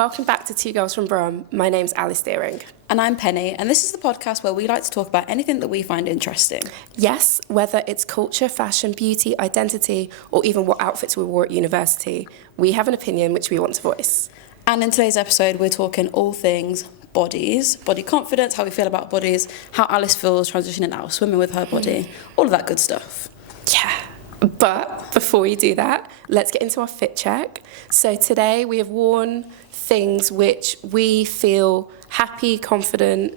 welcome back to Two Girls From Brum. My name's Alice Deering. And I'm Penny, and this is the podcast where we like to talk about anything that we find interesting. Yes, whether it's culture, fashion, beauty, identity, or even what outfits we wore at university, we have an opinion which we want to voice. And in today's episode, we're talking all things bodies, body confidence, how we feel about bodies, how Alice feels transitioning out of swimming with her body, all of that good stuff. Yeah. But before we do that, let's get into our fit check. So today we have worn things which we feel happy, confident,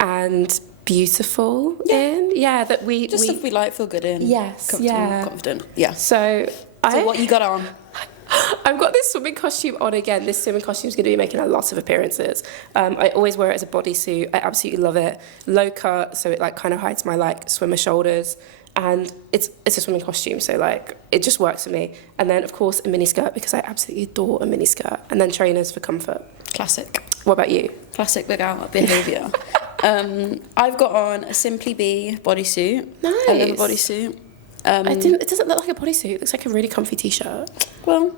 and beautiful in. Yeah, that we stuff we like, feel good in. Yes, comfortable, confident. Yeah. So what you got on? I've got this swimming costume on again. This swimming costume is going to be making a lot of appearances. I always wear it as a bodysuit. I absolutely love it. Low cut, so it like kind of hides my like swimmer shoulders. And it's a swimming costume, so like it just works for me. And then of course a mini skirt because I absolutely adore a mini skirt. And then trainers for comfort. Classic. What about you? Classic big out behaviour. I've got on a Simply Be bodysuit. Nice. I love a bodysuit. It doesn't look like a bodysuit. It looks like a really comfy t-shirt. Well,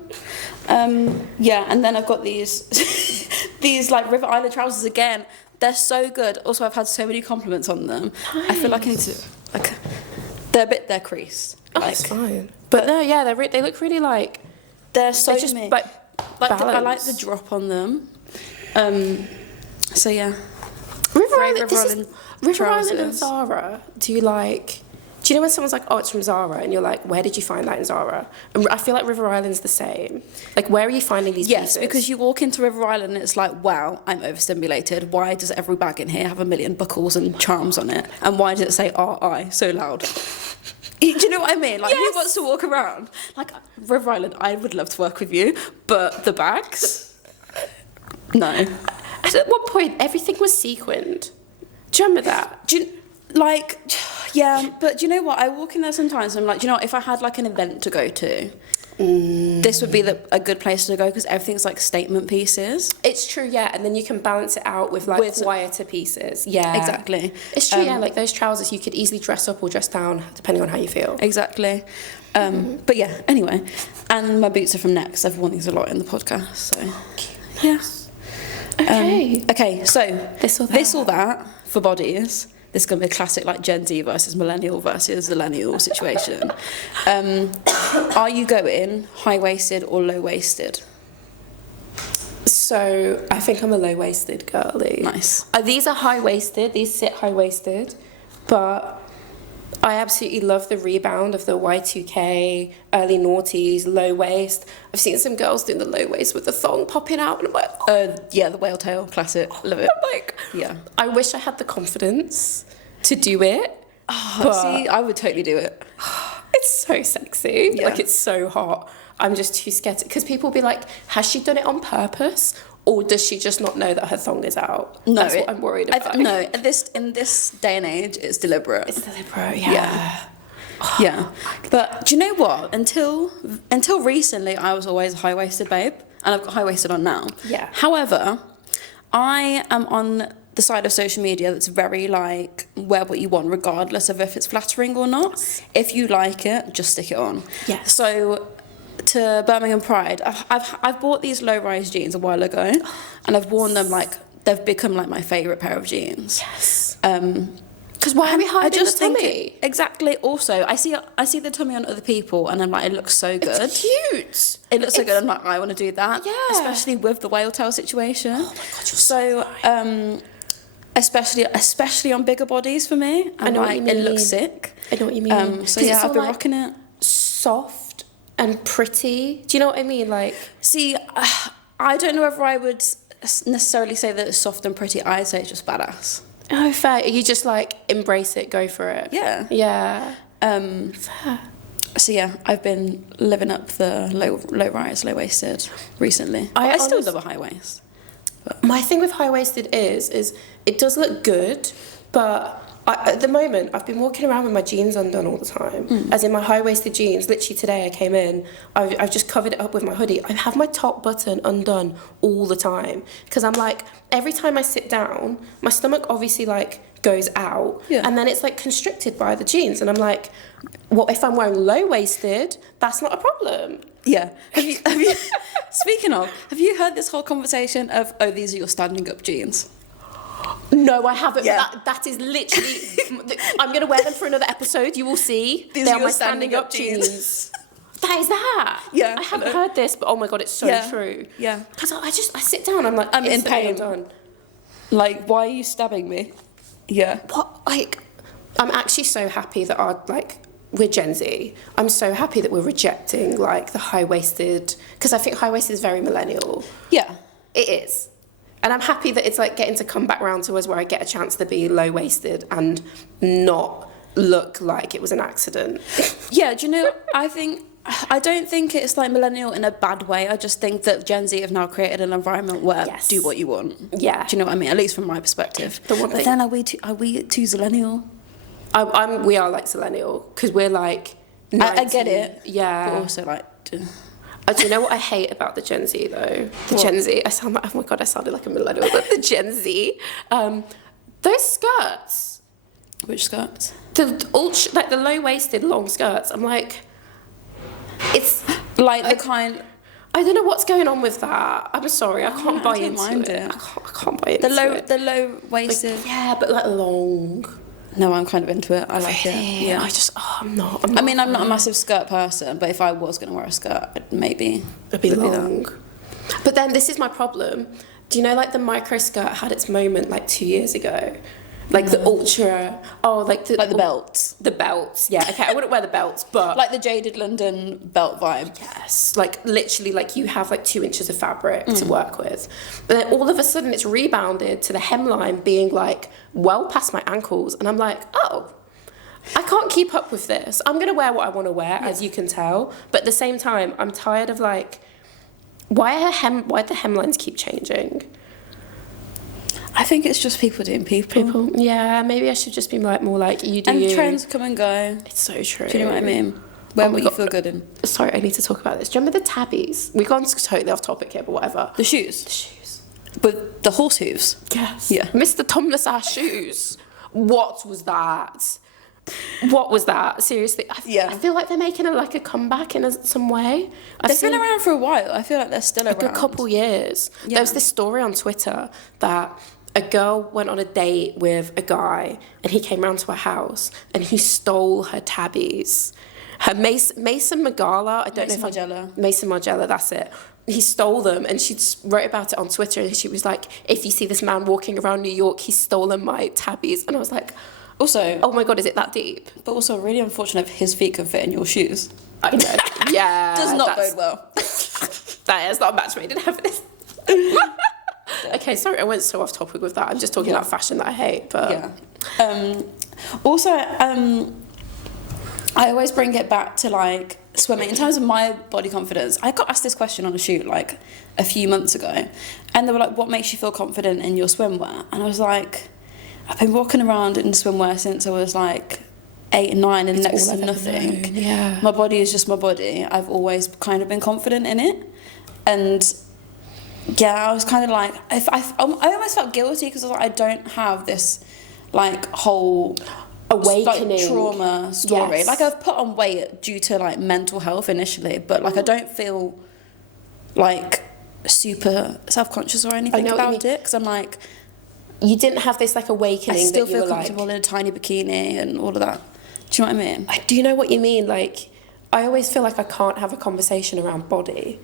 yeah. And then I've got these these like River Island trousers again. They're so good. Also, I've had so many compliments on them. Nice. I feel like I need to like. They're creased. Oh, that's fine. But no, yeah, they look really like they're so just like I like the drop on them. So yeah. River Island and Zara. Do you know when someone's like, oh, it's from Zara, and you're like, where did you find that in Zara? And I feel like River Island's the same. Like, where are you finding these pieces? Yes, because you walk into River Island and it's like, wow, I'm overstimulated. Why does every bag in here have a million buckles and charms on it? And why does it say R.I. so loud? Do you know what I mean? Like, yes. Who wants to walk around? Like, River Island, I would love to work with you, but the bags? No. At what point, everything was sequined. Do you remember that? Yeah, but do you know what? I walk in there sometimes and I'm like, do you know what? If I had like an event to go to, this would be a good place to go because everything's like statement pieces. It's true, yeah, and then you can balance it out with quieter pieces. Yeah, exactly. It's true, yeah. Like those trousers, you could easily dress up or dress down depending on how you feel. Exactly. But yeah, anyway, and my boots are from Next. I've worn these a lot in the podcast, so yes. Okay. Okay. So this or that for bodies. This is going to be a classic like Gen Z versus millennial versus millennial situation. Are you going high-waisted or low-waisted? So I think I'm a low-waisted girly. Nice. These are high-waisted. These sit high-waisted. But I absolutely love the rebound of the Y2K, early noughties, low waist. I've seen some girls doing the low waist with the thong popping out, and I'm like, yeah, the whale tail, classic, love it. I'm like, yeah. I wish I had the confidence to do it. See, I would totally do it. It's so sexy. Yeah. Like, it's so hot. I'm just too scared because people will be like, has she done it on purpose? Or does she just not know that her thong is out? No, that's what I'm worried about. No, in this day and age, it's deliberate. It's deliberate, yeah. Yeah. But do you know what? Until recently, I was always a high-waisted babe, and I've got high-waisted on now. Yeah. However, I am on the side of social media that's very like wear what you want, regardless of if it's flattering or not. Yes. If you like it, just stick it on. Yeah. So, to Birmingham Pride, I've bought these low-rise jeans a while ago, and I've worn them like they've become like my favourite pair of jeans. Yes. Because why are we hiding the tummy? Exactly. Also, I see the tummy on other people, and I'm like, it looks so good. It's cute. It looks so good. I'm like, I want to do that. Yeah. Especially with the whale tail situation. Oh my god, you're so especially on bigger bodies for me. I know what you mean. It looks sick. I know what you mean. So yeah, I've been rocking it. Soft and pretty. Do you know what I mean? Like, see, I don't know whether I would necessarily say that it's soft and pretty. I'd say it's just badass. Oh, fair. You just like embrace it, go for it. Yeah. Yeah. Fair. So yeah, I've been living up the low-rise, low-waisted recently. I still love a high waist. But. My thing with high-waisted is it does look good, but at the moment, I've been walking around with my jeans undone all the time. As in my high-waisted jeans. Literally today I came in, I've just covered it up with my hoodie. I have my top button undone all the time. Because I'm like, every time I sit down, my stomach obviously like goes out. Yeah. And then it's like constricted by the jeans. And I'm like, well, if I'm wearing low-waisted, that's not a problem. Yeah. Have you speaking of, have you heard this whole conversation of, oh, these are your standing up jeans? No, I haven't. Yeah. That is literally... I'm going to wear them for another episode. You will see. These They are are your my standing up jeans. That is that. Yeah. I haven't heard this, but oh my God, it's so true. Yeah. Because I sit down, I'm like, I'm in instantly pain. done. Like, why are you stabbing me? Yeah. What, like, I'm actually so happy that we're Gen Z. I'm so happy that we're rejecting, like, the high-waisted... Because I think high-waisted is very millennial. Yeah. It is. And I'm happy that it's, like, getting to come back round to us where I get a chance to be low-waisted and not look like it was an accident. Yeah, do you know, I don't think it's, like, millennial in a bad way. I just think that Gen Z have now created an environment where do what you want. Yeah. Do you know what I mean? At least from my perspective. But then are we too zillennial? We are like Zillennial, because we're like 19, I get it. Yeah. But also like... Do you know what I hate about the Gen Z though? Gen Z. I sound like, oh my God, I sounded like a millennial. But the Gen Z, those skirts. Which skirts? Like the low-waisted long skirts. I'm like, it's like the kind... I don't know what's going on with that. I'm sorry, I can't buy into it. I can't buy into it. The low-waisted... Like, yeah, but like long. No, I'm kind of into it. I like it. Yeah. I'm not I'm not a massive skirt person, but if I was going to wear a skirt, it'd be long. But then this is my problem. Do you know, like, the micro skirt had its moment like 2 years ago? Like the ultra, the belts. The belts, yeah. Okay, I wouldn't wear the belts, but... Like the Jaded London belt vibe. Yes. Like, literally, like, you have, like, 2 inches of fabric to work with. But then all of a sudden it's rebounded to the hemline being, like, well past my ankles. And I'm like, oh, I can't keep up with this. I'm going to wear what I want to wear, as you can tell. But at the same time, I'm tired of, like, why the hemlines keep changing? I think it's just people doing people. Yeah, maybe I should just be like more like you do. And trends come and go. It's so true. Do you know what I mean? When will you feel good in? Sorry, I need to talk about this. Do you remember the tabbies? We've gone totally off topic here, but whatever. The shoes. With the horse hooves. Yes. Yeah. Mr. Tumbless ass shoes. What was that? What was that? Seriously, I feel like they're making a comeback in some way. They've been around for a while. I feel like they're still around. A couple years. Yeah. There was this story on Twitter that a girl went on a date with a guy and he came round to her house and he stole her tabbies. Her Mason Margiela, Mason Margiela, that's it. He stole them and she wrote about it on Twitter and she was like, if you see this man walking around New York, he's stolen my tabbies. And I was like, also, oh my God, is it that deep? But also really unfortunate if his feet can fit in your shoes. I know. Yeah. Does not bode well. That is not a match made in heaven. Okay, sorry, I went so off topic with that. I'm just talking about fashion that I hate, but... Yeah. I always bring it back to, like, swimming. In terms of my body confidence, I got asked this question on a shoot, like, a few months ago. And they were like, what makes you feel confident in your swimwear? And I was like, I've been walking around in swimwear since I was, like, 8 and 9 and it's next to nothing. Yeah. My body is just my body. I've always kind of been confident in it. And... yeah, I was kind of like, I almost felt guilty because I was like, I don't have this, like, whole awakening, like, trauma story. Yes. Like, I've put on weight due to, like, mental health initially, but, like, I don't feel, like, super self-conscious or anything about it because I'm like... You didn't have this, like, awakening. I still feel comfortable in a tiny bikini and all of that. Do you know what I mean? Do you know what you mean? Like, I always feel like I can't have a conversation around body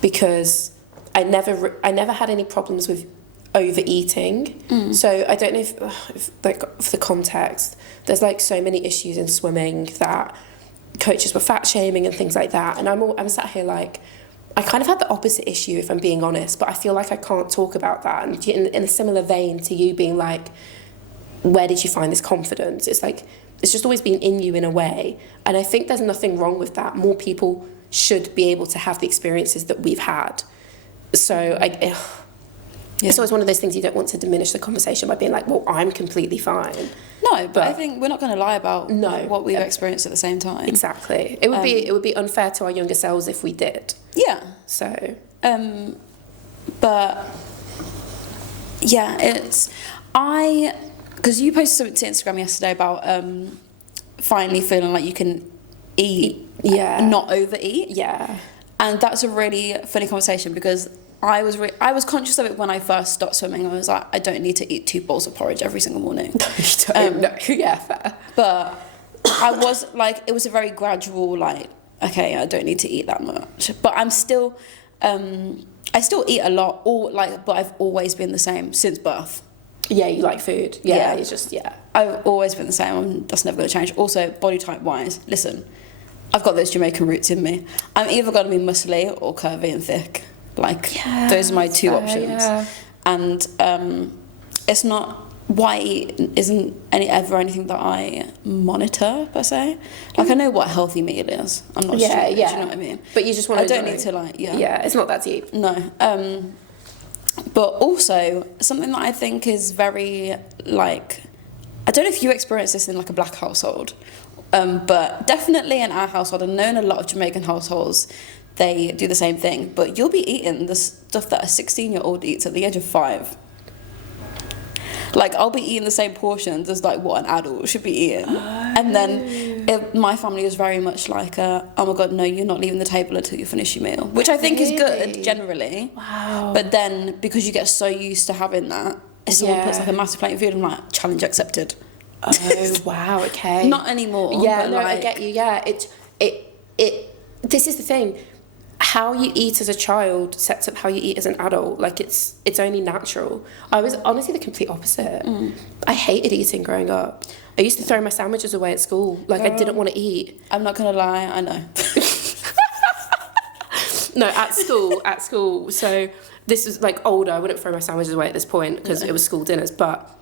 because... I never had any problems with overeating. So I don't know if like, for the context, there's, like, so many issues in swimming that coaches were fat shaming and things like that. And I'm sat here like, I kind of had the opposite issue, if I'm being honest, but I feel like I can't talk about that. And in a similar vein to you being like, where did you find this confidence? It's like, it's just always been in you in a way. And I think there's nothing wrong with that. More people should be able to have the experiences that we've had. So it's always one of those things you don't want to diminish the conversation by being like, well, I'm completely fine. No, but I think we're not going to lie about what we've experienced at the same time. Exactly. It would be unfair to our younger selves if we did. Yeah. So. But yeah, because you posted something to Instagram yesterday about finally feeling like you can eat, not overeat. Yeah. And that's a really funny conversation because I was conscious of it when I first stopped swimming. I was like, I don't need to eat 2 bowls of porridge every single morning. No, yeah, fair. But I was like, it was a very gradual, like, okay, I don't need to eat that much. But I'm still, I still eat a lot, but I've always been the same since birth. Yeah, you like food. Yeah, it's just, yeah. I've always been the same. That's never going to change. Also, body type wise, listen, I've got those Jamaican roots in me. I'm either going to be muscly or curvy and thick. Like, those are my 2 options. Yeah. And it's not, what I eat isn't ever anything that I monitor, per se. Like, I know what a healthy meal is. I'm not sure. Do you know what I mean? But you just want to I don't need to, like, Yeah, it's not that deep. No. But also, something that I think is very, like, I don't know if you experience this in, like, a black household, but definitely in our household, I've known a lot of Jamaican households, they do the same thing, but you'll be eating the stuff that a 16-year-old eats at the age of 5. Like, I'll be eating the same portions as, like, what an adult should be eating. Oh. And then my family is very much like, oh my God, no, you're not leaving the table until you finish your meal. Which I think is good, generally. Wow. But then, because you get so used to having that, if someone puts, like, a massive plate of food, I'm like, challenge accepted. Oh, wow, okay. Not anymore. Yeah, but no, like, I get you, yeah. This is the thing. How you eat as a child sets up how you eat as an adult. Like, it's only natural. I was honestly the complete opposite. I hated eating growing up. I used to throw my sandwiches away at school. Like, I didn't want to eat. I'm not gonna lie, I know. No, at school. So this was like older. I wouldn't throw my sandwiches away at this point because it was school dinners, but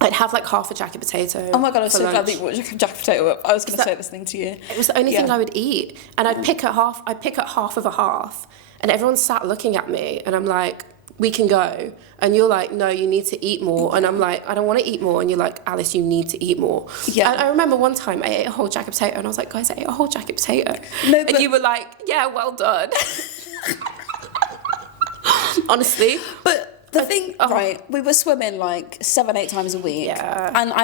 I'd have like half a jacket potato. Oh my God, I'm so glad that you brought jacket potato up. I was going to say this thing to you. It was the only thing I would eat. And I'd pick at half of a half. And everyone sat looking at me. And I'm like, we can go. And you're like, no, you need to eat more. And I'm like, I don't want to eat more. And you're like, Alice, you need to eat more. Yeah. And I remember one time I ate a whole jacket potato. And I was like, guys, I ate a whole jacket potato. No, and you were like, yeah, well done. Honestly. But the thing, right, we were swimming like 7-8 times a week. Yeah. And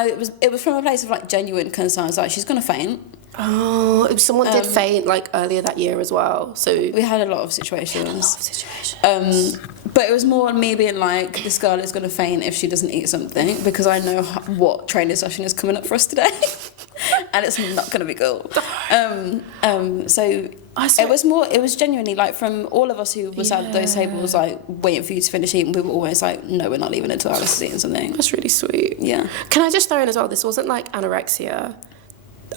it was from a place of like genuine concern. I was like, she's going to faint. Oh, someone did faint like earlier that year as well. So we had a lot of situations. But it was more me being like, this girl is going to faint if she doesn't eat something because I know what training session is coming up for us today. And it's not going to be cool. So it was genuinely like from all of us who was at those tables like waiting for you to finish eating, we were always like, no, we're not leaving until Alice is eating something. That's really sweet. Yeah. Can I just throw in as well, this wasn't like anorexia.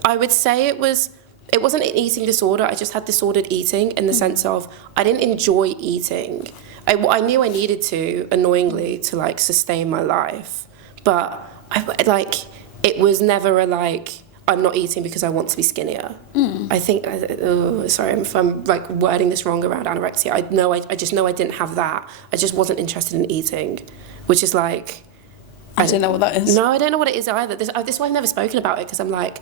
I would say it wasn't an eating disorder. I just had disordered eating in the sense of I didn't enjoy eating. I knew I needed to, annoyingly, to like sustain my life, but it was never a like, I'm not eating because I want to be skinnier. I think, sorry if I'm like wording this wrong around anorexia. I just know I didn't have that. I just wasn't interested in eating, which is like... I don't know what that is. No, I don't know what it is either. This is why I've never spoken about it, because I'm like,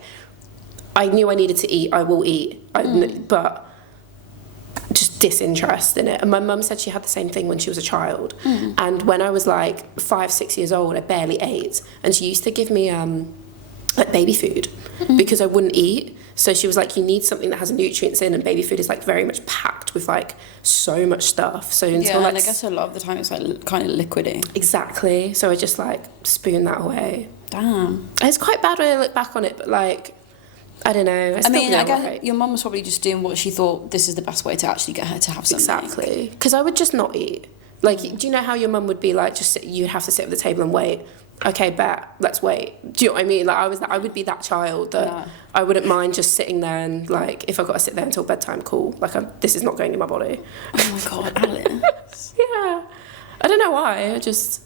I knew I needed to eat, I will eat, but just disinterest in it. And my mum said she had the same thing when she was a child. And when I was like 5-6 years old, I barely ate. And she used to give me like baby food because I wouldn't eat. So she was like, you need something that has nutrients in, and baby food is like very much packed with like so much stuff. So until and I guess a lot of the time it's like kind of liquidy. Exactly. So I just like spoon that away. Damn. It's quite bad when I look back on it, but like, I don't know. I guess your mum was probably just doing what she thought this is the best way to actually get her to have something. Exactly. Because I would just not eat. Like, do you know how your mum would be like, you'd have to sit at the table and wait? Okay, bet, let's wait. Do you know what I mean? Like, I would be that child that I wouldn't mind just sitting there and like, if I've got to sit there until bedtime, cool. Like, this is not going in my body. Oh my God, Alice. Yeah. I don't know why. I just...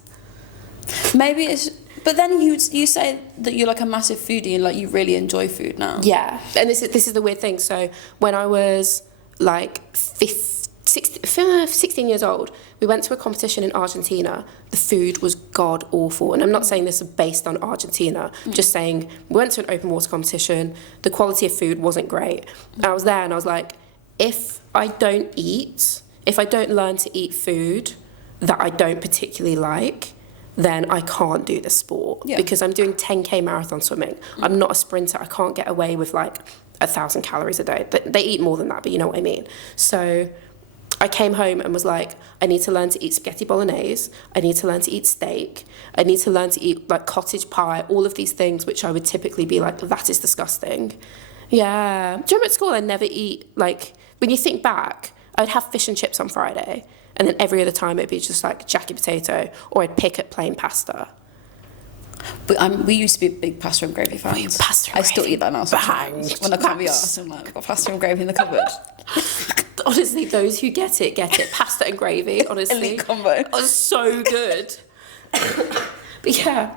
Maybe it's... But then you say that you're like a massive foodie and like you really enjoy food now. Yeah. And this is the weird thing. So when I was like 16 years old, we went to a competition in Argentina. The food was god awful, and I'm not saying this based on Argentina, just saying we went to an open water competition. The quality of food wasn't great. And I was there and I was like, if I don't learn to eat food that I don't particularly like, then I can't do the sport because I'm doing 10k marathon swimming. I'm not a sprinter. I can't get away with like 1,000 calories a day. They eat more than that, but you know what I mean. So I came home and was like, I need to learn to eat spaghetti bolognese. I need to learn to eat steak. I need to learn to eat like cottage pie, all of these things which I would typically be like, that is disgusting. Yeah. Do you remember at school I never eat, like, when you think back, I'd have fish and chips on Friday, and then every other time it'd be just like jacket potato, or I'd pick at plain pasta. But we used to be big pasta and gravy fans. Oh, yeah, pasta and I still gravy. eat that now sometimes. When I can't be arsed, I'm like, I've got pasta and gravy in the cupboard. Honestly, those who get it. Pasta and gravy, honestly. Elite combo. Oh, so good. But yeah,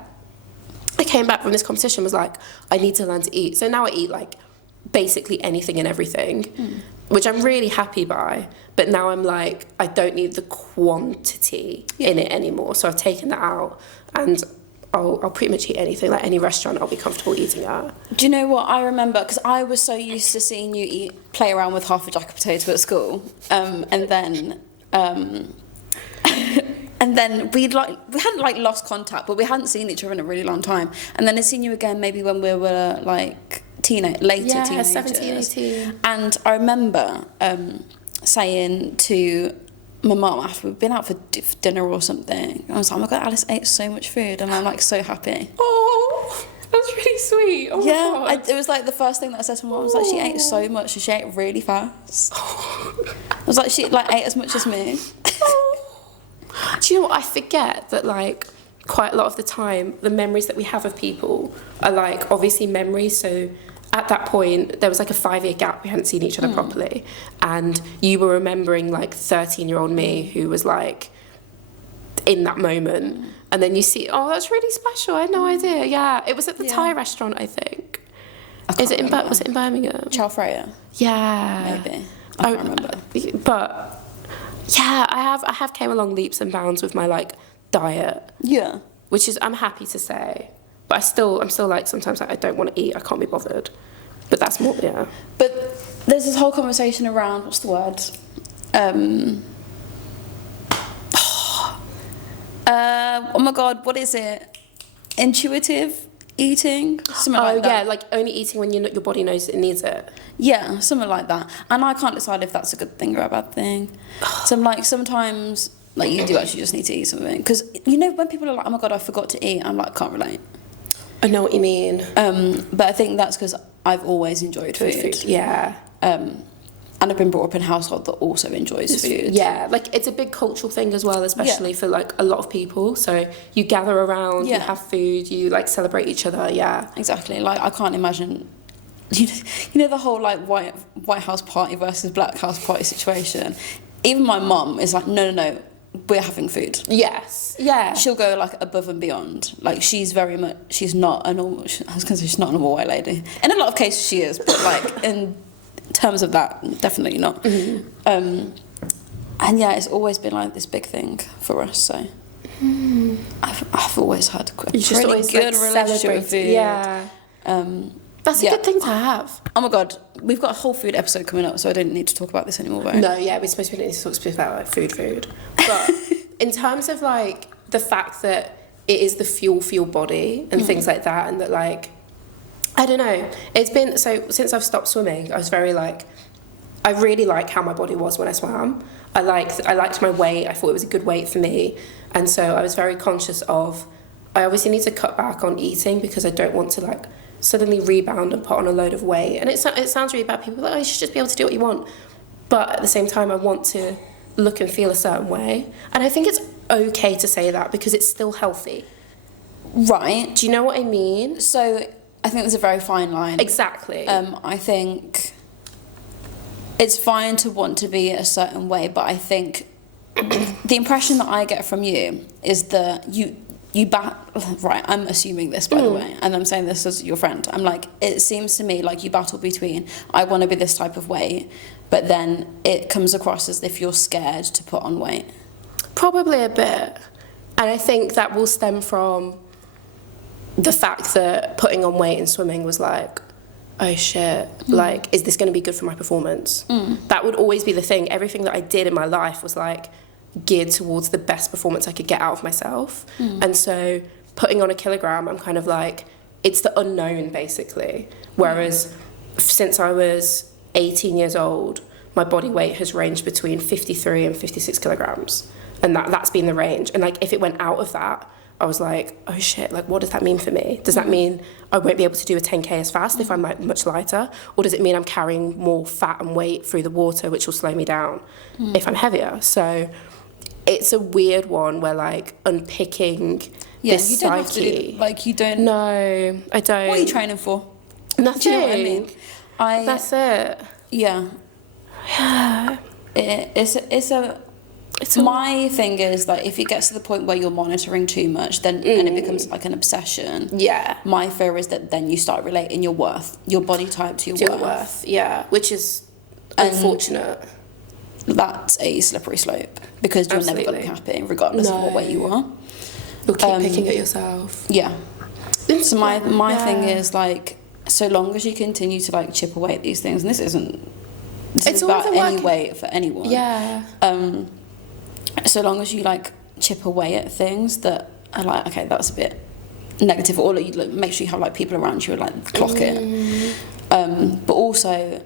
I came back from this competition, was like, I need to learn to eat. So now I eat like basically anything and everything, which I'm really happy by. But now I'm like, I don't need the quantity in it anymore. So I've taken that out, and I'll pretty much eat anything, like any restaurant I'll be comfortable eating at. Do you know what I remember? Because I was so used to seeing you play around with half a jacket potato at school, and then we hadn't like lost contact, but we hadn't seen each other in a really long time. And then I seen you again maybe when we were like teenagers. 17, 18. And I remember saying to my mum after we'd been out for dinner or something, I was like, oh my god, Alice ate so much food, and I'm like so happy. Oh, that's really sweet. Oh yeah, my god. It was like the first thing that I said to my mum. I was like, she ate so much, and she ate really fast. I was like, she like ate as much as me. Do you know what? I forget that like quite a lot of the time the memories that we have of people are like obviously memories. So at that point there was like a 5-year gap, we hadn't seen each other properly, and you were remembering like 13-year-old me who was like in that moment, and then you see, oh, that's really special, I had no idea. Yeah, it was at the Thai restaurant, I think. Was it in Birmingham? Chow Freya? Yeah, maybe. I can't remember. But yeah, I have came along leaps and bounds with my like diet. Yeah, which is, I'm happy to say, but I'm still like sometimes like, I don't want to eat, I can't be bothered. But that's more, yeah. But there's this whole conversation around, what's the word? Oh my god, what is it? Intuitive eating? Something like that. Oh yeah, like only eating when your body knows it needs it. Yeah, something like that. And I can't decide if that's a good thing or a bad thing. So I'm like, sometimes like you do actually just need to eat something. Because you know when people are like, oh my god, I forgot to eat, I'm like, can't relate. I know what you mean. But I think that's because I've always enjoyed food. Yeah. And I've been brought up in a household that also enjoys food. Yeah, like it's a big cultural thing as well, especially for like a lot of people. So you gather around, you have food, you like celebrate each other. Yeah, exactly. Like I can't imagine, you know the whole like White House party versus Black House party situation. Even my mum is like, no, we're having food. Yes. Yeah. She'll go like above and beyond. Like she's not a normal. I was gonna say she's not a normal white lady. In a lot of cases she is, but like in terms of that, definitely not. Mm-hmm. And yeah, it's always been like this big thing for us. So I've always had a pretty good relationship with food. Yeah. That's a good thing to have. Oh my god, we've got a whole food episode coming up, so I don't need to talk about this anymore. Right? No, yeah, we're supposed to be talking about like food. But in terms of like the fact that it is the fuel for your body and things like that, and that like, I don't know, it's been, so since I've stopped swimming, I was very like, I really like how my body was when I swam. I liked my weight, I thought it was a good weight for me, and so I was very conscious of, I obviously need to cut back on eating because I don't want to like suddenly rebound and put on a load of weight. And it sounds really bad, people are like, oh, you should just be able to do what you want. But at the same time, I want to look and feel a certain way. And I think it's okay to say that because it's still healthy. Right. Do you know what I mean? So I think there's a very fine line. Exactly. I think it's fine to want to be a certain way, but I think the impression that I get from you is that right, I'm assuming this, by the way, and I'm saying this as your friend. I'm like, it seems to me like you battle between, I want to be this type of weight, but then it comes across as if you're scared to put on weight. Probably a bit. And I think that will stem from the fact that putting on weight in swimming was like, oh shit, like, is this going to be good for my performance? That would always be the thing. Everything that I did in my life was like geared towards the best performance I could get out of myself. And so putting on a kilogram, I'm kind of like, it's the unknown basically. Whereas since I was 18 years old, my body weight has ranged between 53 and 56 kilograms. And that's been the range. And like, if it went out of that, I was like, oh shit, like what does that mean for me? Does that mean I won't be able to do a 10K as fast if I'm like much lighter? Or does it mean I'm carrying more fat and weight through the water, which will slow me down if I'm heavier? So it's a weird one where like unpicking this you don't psyche. have to, like you don't. No, I don't. What are you training for? Nothing. Do you know what I mean? That's it. Yeah. My thing is that if it gets to the point where you're monitoring too much, then and it becomes like an obsession. Yeah. My fear is that then you start relating your worth, your body type to your worth. Yeah, which is unfortunate. That's a slippery slope because you're never going to be happy regardless of what weight you are. You'll keep picking at yourself. Yeah. So my thing is like, so long as you continue to like chip away at these things, and this isn't about any weight for anyone. Yeah. So long as you like chip away at things that are like, okay, that's a bit negative, or like, you like, make sure you have like people around you who like clock it. But also,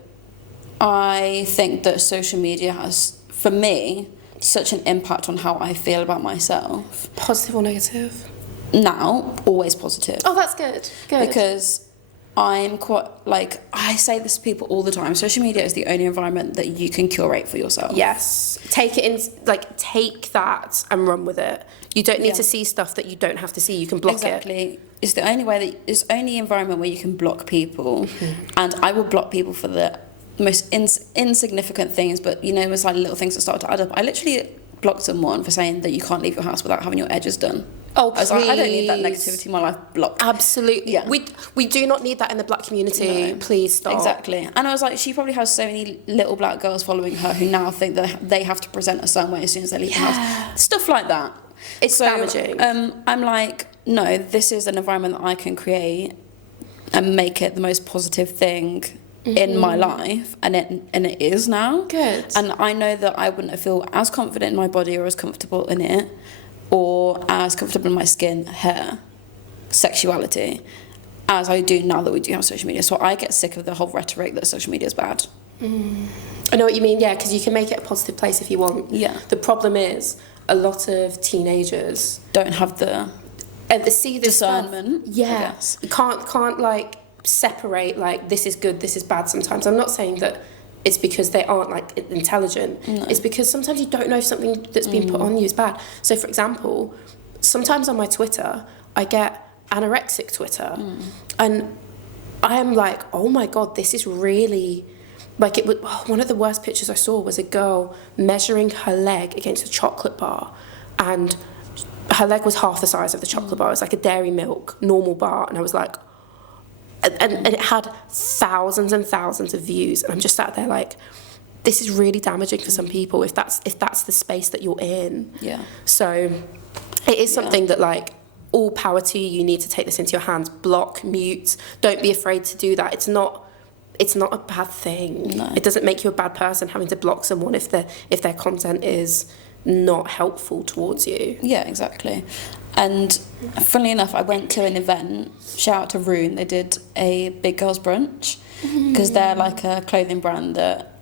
I think that social media has, for me, such an impact on how I feel about myself. Positive or negative? Now, always positive. Oh, that's good. Good. Because I'm quite, like, I say this to people all the time, social media is the only environment that you can curate for yourself. Yes. Take it in, like, take that and run with it. You don't need to see stuff that you don't have to see. You can block it. Exactly. It's the only way that, it's only environment where you can block people. And I will block people for the most insignificant things, but, you know, it's like little things that start to add up. I literally blocked someone for saying that you can't leave your house without having your edges done. Oh, please. I was like, I don't need that negativity in my life. Blocked. Absolutely. Yeah. We do not need that in the black community. No. Please stop. Exactly. And I was like, she probably has so many little black girls following her who now think that they have to present a certain way as soon as they leave the house. Stuff like that. It's damaging. I'm like, no, this is an environment that I can create and make it the most positive thing in my life, and it is now. Good. And I know that I wouldn't feel as confident in my body or as comfortable in it or as comfortable in my skin, hair, sexuality as I do now that we do have social media. So I get sick of the whole rhetoric that social media is bad. I know what you mean, yeah, because you can make it a positive place if you want. Yeah. The problem is a lot of teenagers don't have the discernment. Stuff, yeah. Can't like separate like this is good, this is bad sometimes. I'm not saying that it's because they aren't like intelligent. No. It's because sometimes you don't know if something that's been put on you is bad. So for example, sometimes on my Twitter I get anorexic Twitter and I am like, oh my god, this is really like it would. One of the worst pictures I saw was a girl measuring her leg against a chocolate bar, and her leg was half the size of the chocolate bar. It was like a Dairy Milk normal bar, and I was like, and it had thousands and thousands of views, and I'm just sat there like, this is really damaging for some people if that's the space that you're in. Yeah. So it is something that like, all power to you. You need to take this into your hands. Block, mute. Don't be afraid to do that. It's not a bad thing. No. It doesn't make you a bad person having to block someone if their content is not helpful towards you. Yeah, exactly. And funnily enough, I went to an event, shout out to Rune, they did a Big Girls Brunch, because they're like a clothing brand that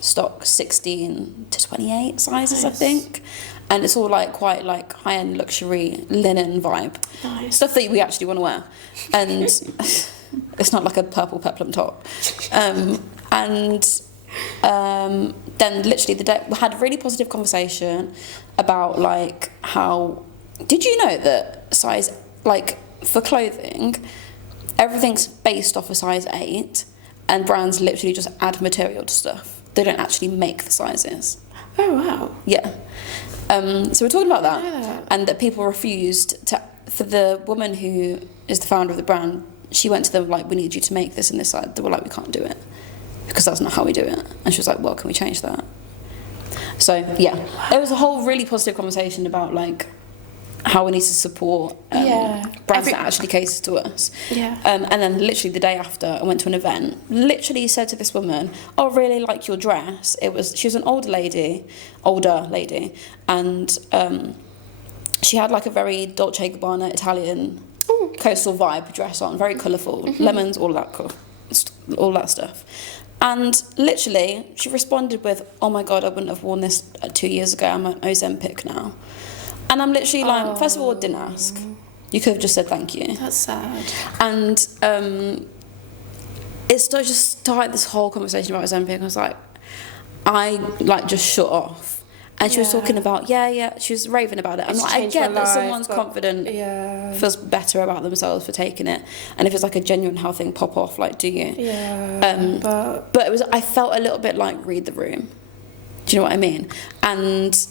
stock 16 to 28 sizes, nice. I think. And it's all like quite like high-end luxury linen vibe. Nice. Stuff that we actually want to wear. And it's not like a purple peplum top. Then literally the day we had a really positive conversation about like how, did you know that size, like for clothing, everything's based off a size 8 and brands literally just add material to stuff. They don't actually make the sizes. Oh wow. Yeah. So we're talking about that, and that people refused to, for the woman who is the founder of the brand, she went to them like, we need you to make this in this size. They were like, we can't do it because that's not how we do it. And she was like, well, can we change that? So yeah, there was a whole really positive conversation about like how we need to support brands that actually cater to us. Yeah. And then literally the day after, I went to an event, literally said to this woman, oh, really like your dress. She was an older lady, and she had like a very Dolce & Gabbana Italian coastal vibe dress on, very colourful, lemons, all that cool. all that stuff. And literally, she responded with, "Oh my God, I wouldn't have worn this 2 years ago. I'm on Ozempic now." And I'm literally like, first of all, I didn't ask. You could have just said thank you. That's sad. And it just started this whole conversation about Ozempic. I was like, I like just shut off. And she was talking about, she was raving about it. I'm like, I get that someone's confident, feels better about themselves for taking it. And if it's like a genuine health thing, pop off, like, do you? Yeah. But it was, I felt a little bit like read the room. Do you know what I mean? And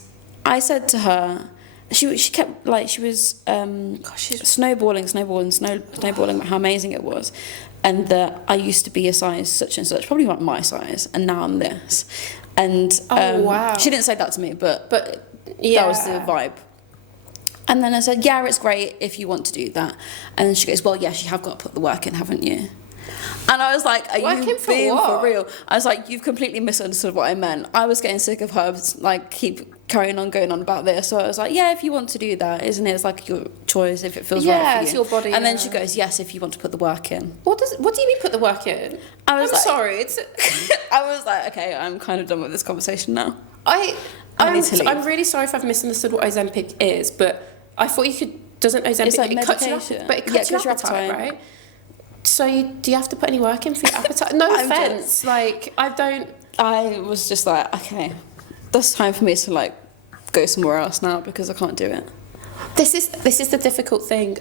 I said to her, she kept, like, she was snowballing about how amazing it was. And that I used to be a size such and such, probably not my size, and now I'm this. And she didn't say that to me, but that was the vibe. And then I said, yeah, it's great if you want to do that. And then she goes, well, yes, you have got to put the work in, haven't you? And I was like, are you being for real? I was like, you've completely misunderstood what I meant. I was getting sick of her, like, keep carrying on going on about this. So I was like, yeah, if you want to do that, isn't it? It's like your choice if it feels right for you. Yeah, it's your body. And then she goes, yes, if you want to put the work in. What do you mean put the work in? I'm like, sorry. I was like, okay, I'm kind of done with this conversation now. I'm really sorry if I've misunderstood what Ozempic is, but I thought you could. Doesn't Ozempic? It's like medication. It cuts your appetite, right? So do you have to put any work in for your appetite? No offense, like I was just like, okay, that's time for me to like go somewhere else now because I can't do it. This is the difficult thing.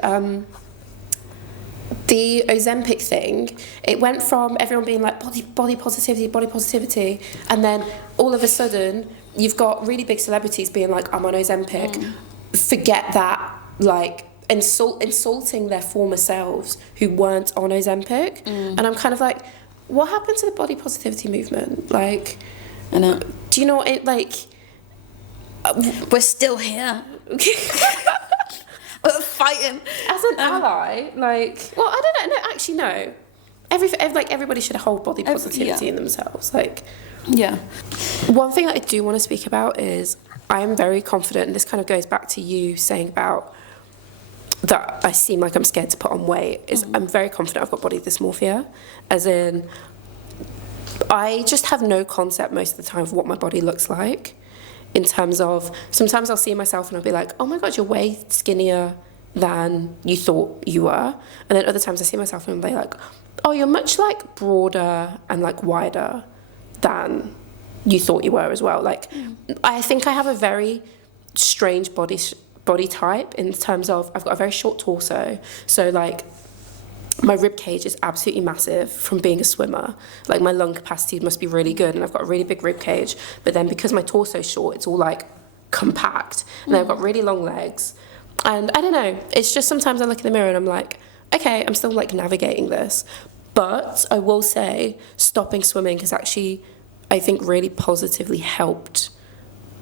The Ozempic thing, it went from everyone being like body positivity, and then all of a sudden you've got really big celebrities being like, I'm on Ozempic. Forget that, like insulting their former selves who weren't on Ozempic. And I'm kind of like, what happened to the body positivity movement? Like, I know. Do you know what it like? We're still here. We're fighting as an ally. Like, well, I don't know. No, actually, no. Everybody should hold body positivity in themselves. Like, yeah. One thing that I do want to speak about is I am very confident, and this kind of goes back to you saying about that I seem like I'm scared to put on weight. Is I'm very confident I've got body dysmorphia, as in I just have no concept most of the time of what my body looks like. In terms of, sometimes I'll see myself and I'll be like, oh my God, you're way skinnier than you thought you were. And then other times I see myself and I'll be like, oh, you're much like broader and like wider than you thought you were as well. Like, I think I have a very strange body type in terms of I've got a very short torso. So like, my rib cage is absolutely massive from being a swimmer. Like, my lung capacity must be really good, and I've got a really big rib cage. But then because my torso's short, it's all like compact, and I've got really long legs. And I don't know, it's just sometimes I look in the mirror and I'm like, okay, I'm still like navigating this. But I will say, stopping swimming has actually, I think, really positively helped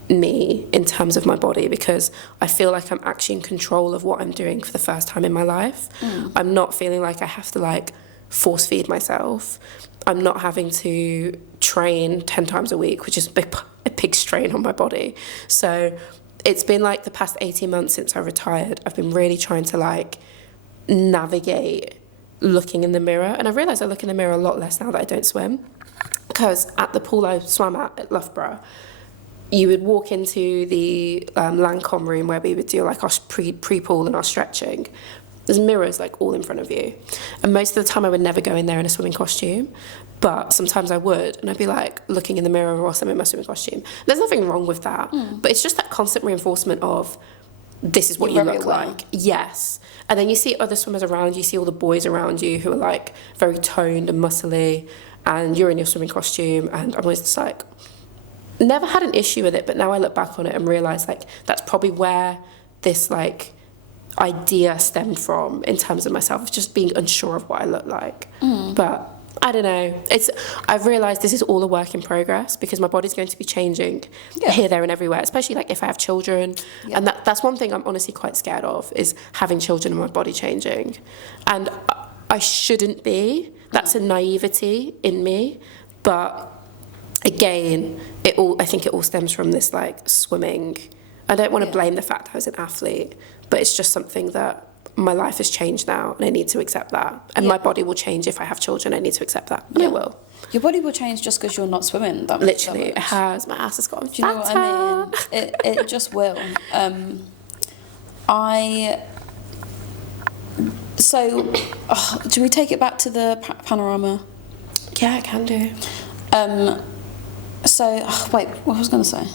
me in terms of my body, because I feel like I'm actually in control of what I'm doing for the first time in my life. I'm not feeling like I have to like force feed myself. I'm not having to train 10 times a week, which is a big strain on my body. So it's been like the past 18 months since I retired, I've been really trying to like navigate looking in the mirror. And I realise I look in the mirror a lot less now that I don't swim, because at the pool I swam at Loughborough, you would walk into the Lancome room where we would do like our pre-pool and our stretching. There's mirrors like all in front of you. And most of the time I would never go in there in a swimming costume, but sometimes I would, and I'd be like looking in the mirror whilst I'm in my swimming costume. There's nothing wrong with that, but it's just that constant reinforcement of this is what you look like. Yes. And then you see other swimmers around you, see all the boys around you who are like very toned and muscly, and you're in your swimming costume, and I'm always just like, never had an issue with it, but now I look back on it and realise like that's probably where this like idea stemmed from in terms of myself, of just being unsure of what I look like. But I don't know, I've realised this is all a work in progress, because my body's going to be changing here, there and everywhere, especially like if I have children. And that's one thing I'm honestly quite scared of, is having children and my body changing. And I shouldn't be, that's a naivety in me, but again, I think it all stems from this like swimming. I don't want to blame the fact that I was an athlete, but it's just something that my life has changed now and I need to accept that. And my body will change if I have children. I need to accept that. And I will. Your body will change just because you're not swimming. Literally, it has. My ass has gotten fatter. Do you know what I mean? It just will. Do we take it back to the panorama? Yeah, I can do. Wait, what was I going to say?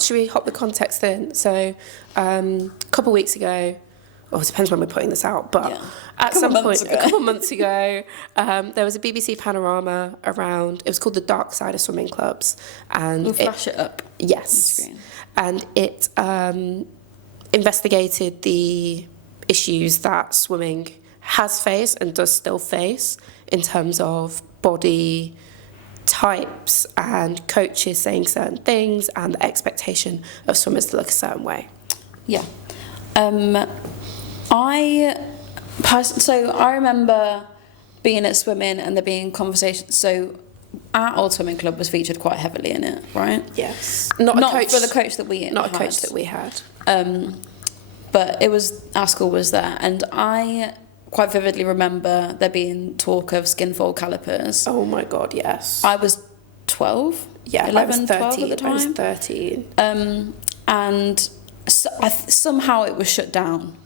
Should we hop the context in? So, a couple of weeks ago, it depends when we're putting this out, but at some point, a couple of months ago, there was a BBC panorama around, it was called The Dark Side of Swimming Clubs. And we'll flash it up. Yes. On the screen. And it investigated the issues that swimming has faced and does still face in terms of body types and coaches saying certain things and the expectation of swimmers to look a certain way. Yeah. I remember being at swimming and there being conversations. So our old swimming club was featured quite heavily in it, right? Yes. Not for the coach that we had. Not a coach that we had. But it was, our school was there, and I quite vividly remember there being talk of skinfold calipers. Oh my God, yes. I was 12? Yeah, 11, 12 at the time. I was 13. And somehow it was shut down.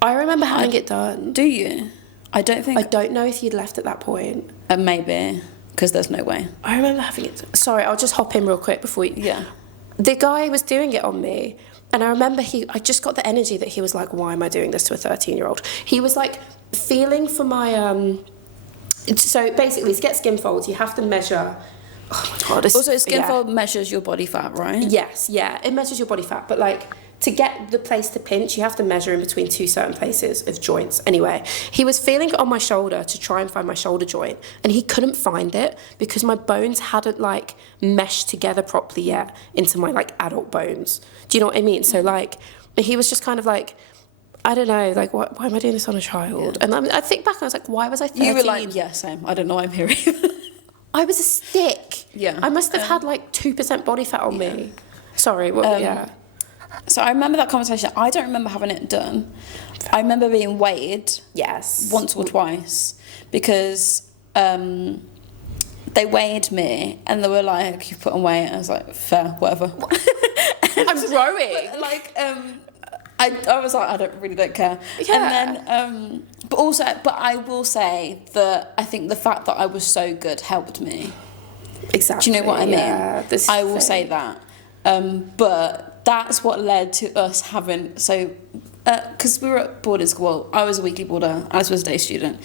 I remember having it done. Do you? I don't know if you'd left at that point. Maybe, because there's no way. I remember having it. Sorry, I'll just hop in real quick before we... Yeah. The guy was doing it on me, and I remember I just got the energy that he was like, why am I doing this to a 13-year-old? He was like feeling for my... So basically, to get skin folds, you have to measure... Oh my God. Also, skin fold measures your body fat, right? Yes, yeah. It measures your body fat, but like... To get the place to pinch, you have to measure in between two certain places of joints. Anyway, he was feeling it on my shoulder to try and find my shoulder joint, and he couldn't find it because my bones hadn't like meshed together properly yet into my like adult bones. Do you know what I mean? So like, he was just kind of like, I don't know, like why am I doing this on a child? Yeah. And I think back and I was like, why was I 13? You were like, yeah, same. I don't know why I'm here either. I was a stick. Yeah. I must have had like 2% body fat on me. Sorry, yeah. So I remember that conversation. I don't remember having it done. I remember being weighed. Yes. Once or twice. Because they weighed me and they were like, you've put on weight. I was like, fair, whatever. I'm growing. I was like, I don't care. Yeah. And then, but I will say that I think the fact that I was so good helped me. Exactly. Do you know what I mean? Yeah, I will say that. But that's what led to us having, because we were at boarding school, well, I was a weekly boarder, Alice was a day student.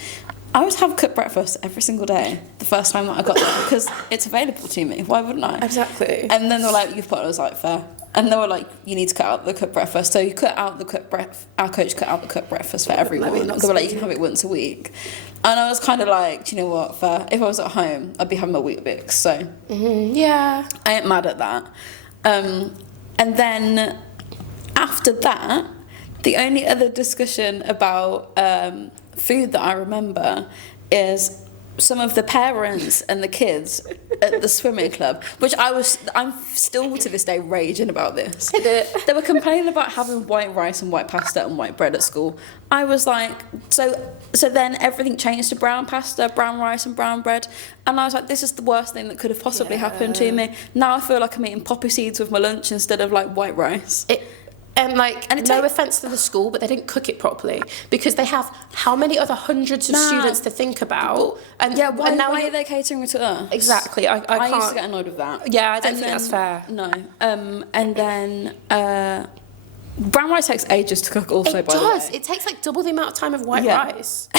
I would have cooked breakfast every single day the first time that I got there because it's available to me. Why wouldn't I? Exactly. And then they were like, you've put it. I was like, fair. And they were like, you need to cut out the cooked breakfast. So you cut out the cooked breakfast. Our coach cut out the cooked breakfast for everyone. They were like, you can have it once a week. And I was kind of like, do you know what? Fair. If I was at home, I'd be having my Weetabix. So yeah, I ain't mad at that. And then after that, the only other discussion about food that I remember is some of the parents and the kids at the swimming club, which I'm still to this day raging about this. They were complaining about having white rice and white pasta and white bread at school. I was like, so then everything changed to brown pasta, brown rice and brown bread. And I was like, this is the worst thing that could have possibly happened to me. Now I feel like I'm eating poppy seeds with my lunch instead of like white rice. And no offence to the school, but they didn't cook it properly because they have how many other hundreds of students to think about. And why are they catering to us? Exactly, I can't. Used to get annoyed with that. Yeah, I don't think that's fair. No. And then brown rice takes ages to cook. Also, by the way, it does. It takes like double the amount of time of white rice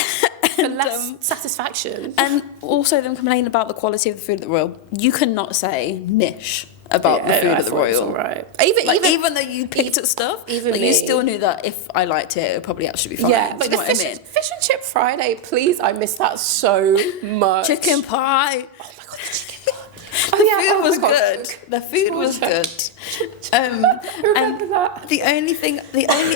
for less satisfaction. And also them complaining about the quality of the food at the Royal. You cannot say niche about the food at the Royal. Right. Even though you peeked at stuff, you still knew that if I liked it, it would probably actually be fine. Yeah, but the fish and chip Friday, please, I miss that so much. Chicken pie. Oh my God, the chicken pie. The food was good. The food was good. I remember that. The only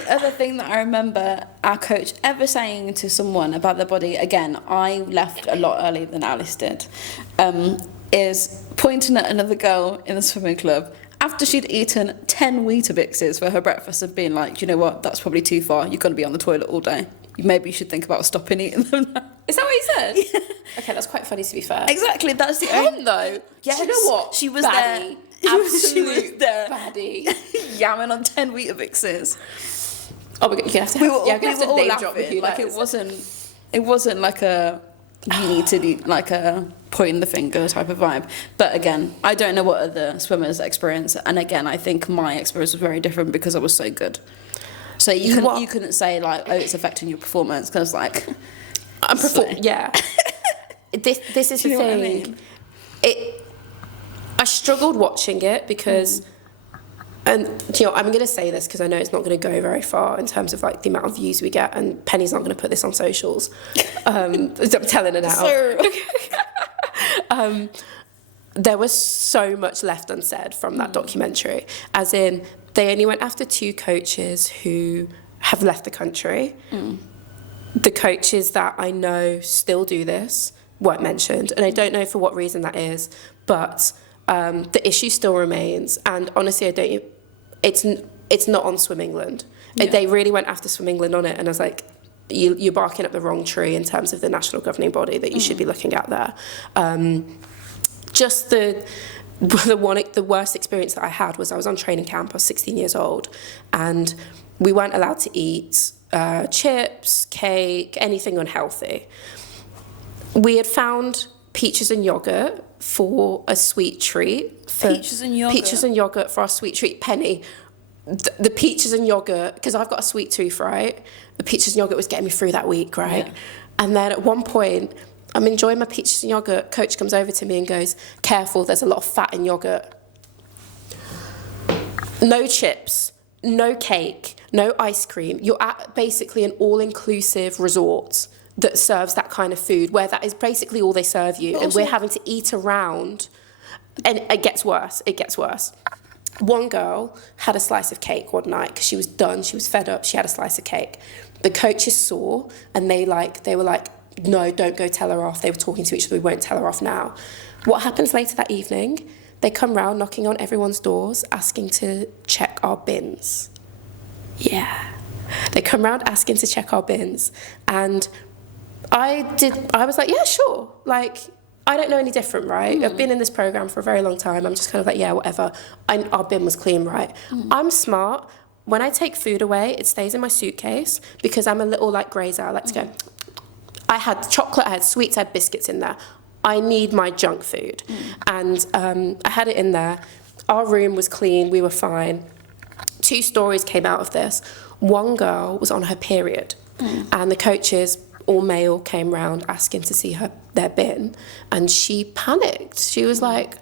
other thing that I remember our coach ever saying to someone about their body, again, I left a lot earlier than Alice did, is pointing at another girl in the swimming club. after she'd eaten 10 Weetabixes for her breakfast and being like, you know what, that's probably too far. You're going to be on the toilet all day. Maybe you should think about stopping eating them now. Is that what you said? Yeah. Okay, that's quite funny to be fair. Exactly, that's the 10 though? Yes. Do you know what? She was baddie. there. Absolute she was there. Baddie. Yamming on 10 Weetabixes. Oh, you're going to have to We were all name drop laughing. who Like, knows. it wasn't like a, you need to do, like a pointing the finger type of vibe. But again, I don't know what other swimmers experience. And again, I think my experience was very different because I was so good. So you couldn't say like, oh, it's affecting your performance, because like yeah. This is the you know thing. what I mean? I struggled watching it because, and you know, I'm going to say this because I know it's not going to go very far in terms of like the amount of views we get, and Penny's not going to put this on socials. I'm telling her now. There was so much left unsaid from that documentary, as in they only went after 2 coaches who have left the country. The coaches that I know still do this weren't mentioned, and I don't know for what reason that is, but the issue still remains. And honestly, it's not on Swim England. Yeah. They really went after Swim England on it, and I was like, you're barking up the wrong tree in terms of the national governing body that you should be looking at there. Just the worst experience that I had was I was on training camp. I was 16 years old, and we weren't allowed to eat chips, cake, anything unhealthy. We had found peaches and yogurt for a sweet treat. Peaches and yogurt? Peaches and yogurt for our sweet treat. Penny, the peaches and yogurt, because I've got a sweet tooth, right? The peaches and yogurt was getting me through that week, right? Yeah. And then at one point, I'm enjoying my peaches and yogurt. Coach comes over to me and goes, careful, there's a lot of fat in yogurt. No chips, no cake, no ice cream. You're at basically an all-inclusive resort that serves that kind of food, where that is basically all they serve you. And we're having to eat around, and it gets worse. It gets worse. One girl had a slice of cake one night because she was done. She was fed up. She had a slice of cake. The coaches saw, and they were like, no, don't go tell her off. They were talking to each other. We won't tell her off now. What happens later that evening? They come round knocking on everyone's doors, asking to check our bins. Yeah. They come round asking to check our bins. And I was like, yeah, sure. Like, I don't know any different, right? I've been in this program for a very long time. I'm just kind of like, yeah, whatever. Our bin was clean, right? I'm smart. When I take food away, it stays in my suitcase because I'm a little like grazer. I like to go. I had chocolate, I had sweets, I had biscuits in there. I need my junk food. And I had it in there. Our room was clean, we were fine. 2 stories came out of this. One girl was on her period, and the coaches, all male, came round asking to see their bin, and she panicked. She was like,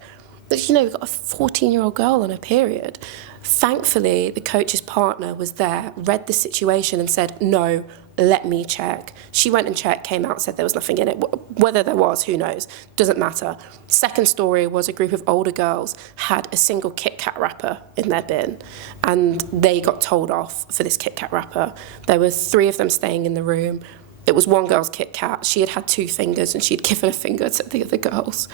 you know, we've got a 14-year-old girl on her period. Thankfully, the coach's partner was there, read the situation and said, no, let me check. She went and checked, came out, said there was nothing in it. Whether there was, who knows? Doesn't matter. Second story was a group of older girls had a single Kit Kat wrapper in their bin, and they got told off for this Kit Kat wrapper. There were 3 of them staying in the room. It was one girl's Kit Kat. She had 2 fingers, and she'd given a finger to the other girls.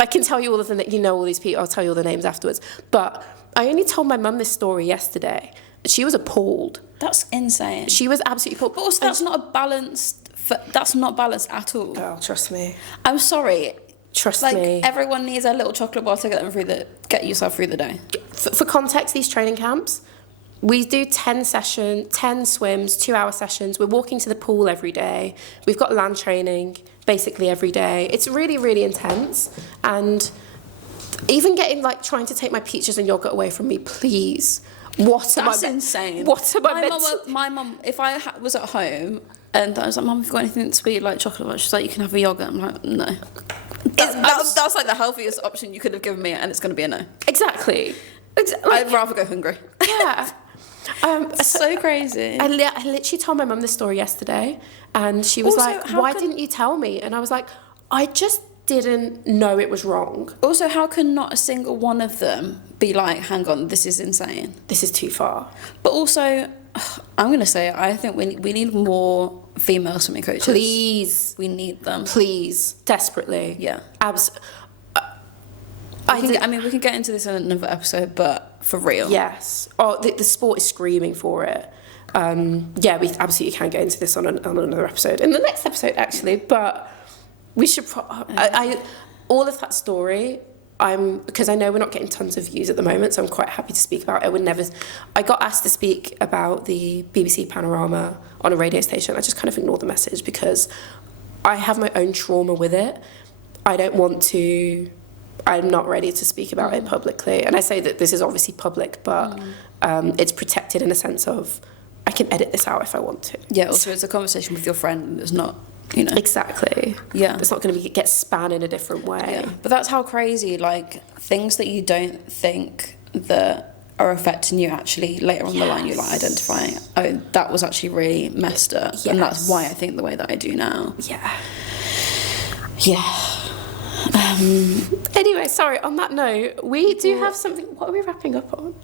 I can tell you all of them, that you know all these people. I'll tell you all the names afterwards. But I only told my mum this story yesterday. She was appalled. That's insane. She was absolutely appalled. But also, that's not balanced at all. Girl, trust me. I'm sorry. Trust me. Everyone needs a little chocolate bar to get yourself through the day. For context, these training camps, we do 10 swims, 2-hour sessions. We're walking to the pool every day. We've got land training basically every day. It's really, really intense. And even trying to take my peaches and yogurt away from me, please. That's insane. What am I meant to... My mum, if I was at home and I was like, Mum, have you got anything sweet like chocolate? She's like, you can have a yogurt. I'm like, no. That's like the healthiest option you could have given me, and it's going to be a no. Exactly. I'd rather go hungry. Yeah. So crazy. I literally told my mum this story yesterday, and she was also, like, why didn't you tell me? And I was like, I just didn't know it was wrong. Also, how can not a single one of them be like, hang on, this is insane. This is too far. But also, I'm going to say, I think we need more female swimming coaches. Please. We need them. Please. Desperately. Yeah. I mean, we can get into this in another episode, but for real. Yes. Oh, the sport is screaming for it. Yeah, we absolutely can get into this on another episode. In the next episode, actually. But we should... all of that story... because I know we're not getting tons of views at the moment, so I'm quite happy to speak about it. I got asked to speak about the BBC Panorama on a radio station. I just kind of ignored the message because I have my own trauma with it. I'm not ready to speak about it publicly. And I say that this is obviously public, but it's protected in a sense of I can edit this out if I want to. Yeah, also it's a conversation with your friend and it's not... You know. Exactly. Yeah. It's not going to get span in a different way. Yeah. But that's how crazy, like, things that you don't think that are affecting you actually later on the line you like identify, oh, that was actually really messed up. Yes. And that's why I think the way that I do now. Yeah. Yeah. Anyway, sorry, on that note, we do have something... What are we wrapping up on?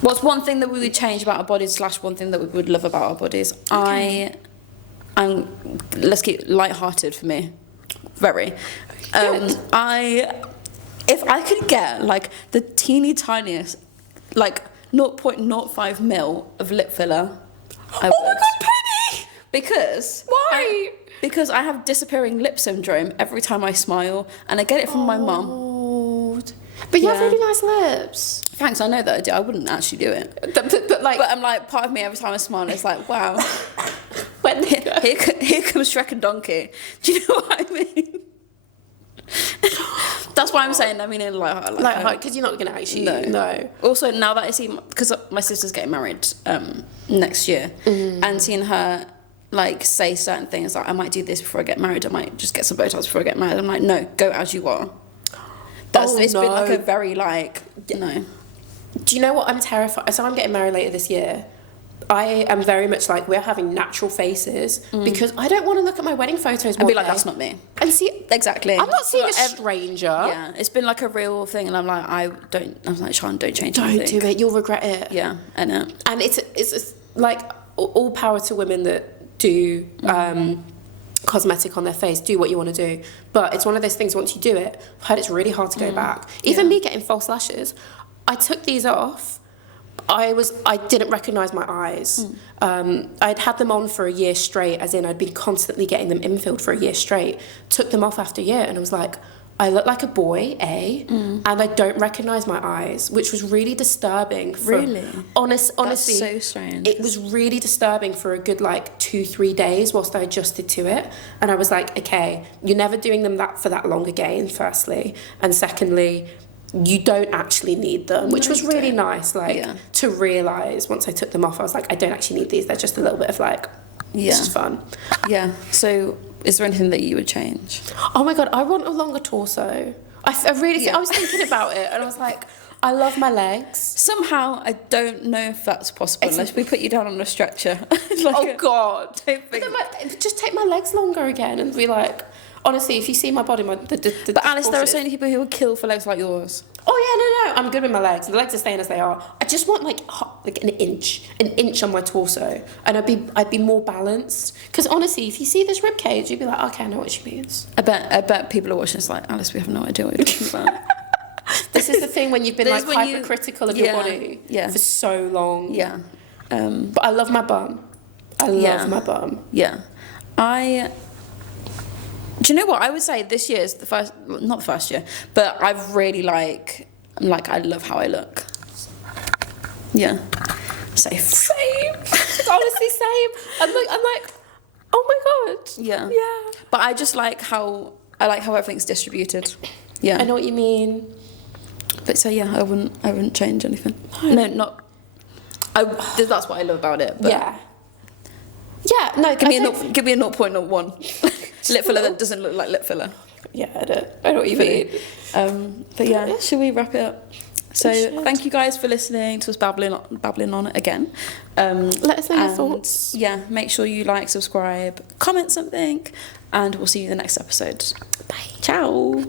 What's one thing that we would change about our bodies / one thing that we would love about our bodies? Okay. Let's keep light-hearted for me. Very. If I could get, like, the teeny tiniest, like, 0.05 mil of lip filler, I would. Oh my God, Penny! Because... Why? Because I have disappearing lip syndrome every time I smile, and I get it from my mum. But you have really nice lips. Thanks, I know that I do. I wouldn't actually do it. But I'm like, part of me every time I smile, it's like, wow. Here comes Shrek and Donkey. Do you know what I mean? That's why I'm saying, I mean, in like because you're not going to actually... No. Also, now that I see... Because my sister's getting married next year, and seeing her... like say certain things like I might do this before I get married, I might just get some Botox before I get married. I'm like, no, go as you are. It's been like a very like no. Do you know what I'm terrified? So I'm getting married later this year. I am very much like we're having natural faces because I don't want to look at my wedding photos and be like that's not me. And see exactly. I'm not seeing a stranger. Yeah, it's been like a real thing, and I'm like Sean, don't change anything. Don't do it. You'll regret it. Yeah, I know. And it's like all power to women that do cosmetic on their face, do what you want to do, but it's one of those things once you do it, I've heard it's really hard to go back. Even me getting false lashes, I took these off, I didn't recognise my eyes. I'd had them on for a year straight, as in I'd been constantly getting them infilled for a year straight, took them off after a year and I was like, I look like a boy, and I don't recognise my eyes, which was really disturbing. Really? Honestly, that's so strange. It was really disturbing for a good, 2-3 days whilst I adjusted to it. And I was like, okay, you're never doing them for that long again, firstly. And secondly, you don't actually need them, which was really nice, to realise once I took them off. I was like, I don't actually need these. They're just a little bit of, it's just fun. Yeah, so... Is there anything that you would change? Oh my God, I want a longer torso. I really... I was thinking about it and I was like, I love my legs. Somehow, I don't know if that's possible unless we put you down on a stretcher. Oh God. Just take my legs longer again and be like... Honestly, if you see my body... But Alice, there are so many people who would kill for legs like yours. Oh yeah, no, I'm good with my legs. The legs are staying as they are. I just want an inch on my torso, and I'd be more balanced. Because honestly, if you see this rib cage, you'd be like, okay, I know what she means. I bet people are watching this like, Alice, we have no idea what you're talking about. This is the thing when you've been hypercritical of your body for so long. Yeah. But I love my bum. I love my bum. Yeah. Do you know what? I would say this year is not the first year, but I've really I love how I look. Yeah. Same. Honestly, same. I'm like, oh my God. Yeah. Yeah. But I just like how everything's distributed. Yeah. I know what you mean. But so yeah, I wouldn't change anything. No, not. That's what I love about it. But yeah. Yeah. No. Give me a 0.01. Lip filler that doesn't look like lip filler. Yeah, I know what you mean. But yeah, should we wrap it up? So thank you guys for listening to us babbling on it again. Let us know your thoughts. Yeah, make sure you like, subscribe, comment something, and we'll see you in the next episode. Bye. Ciao.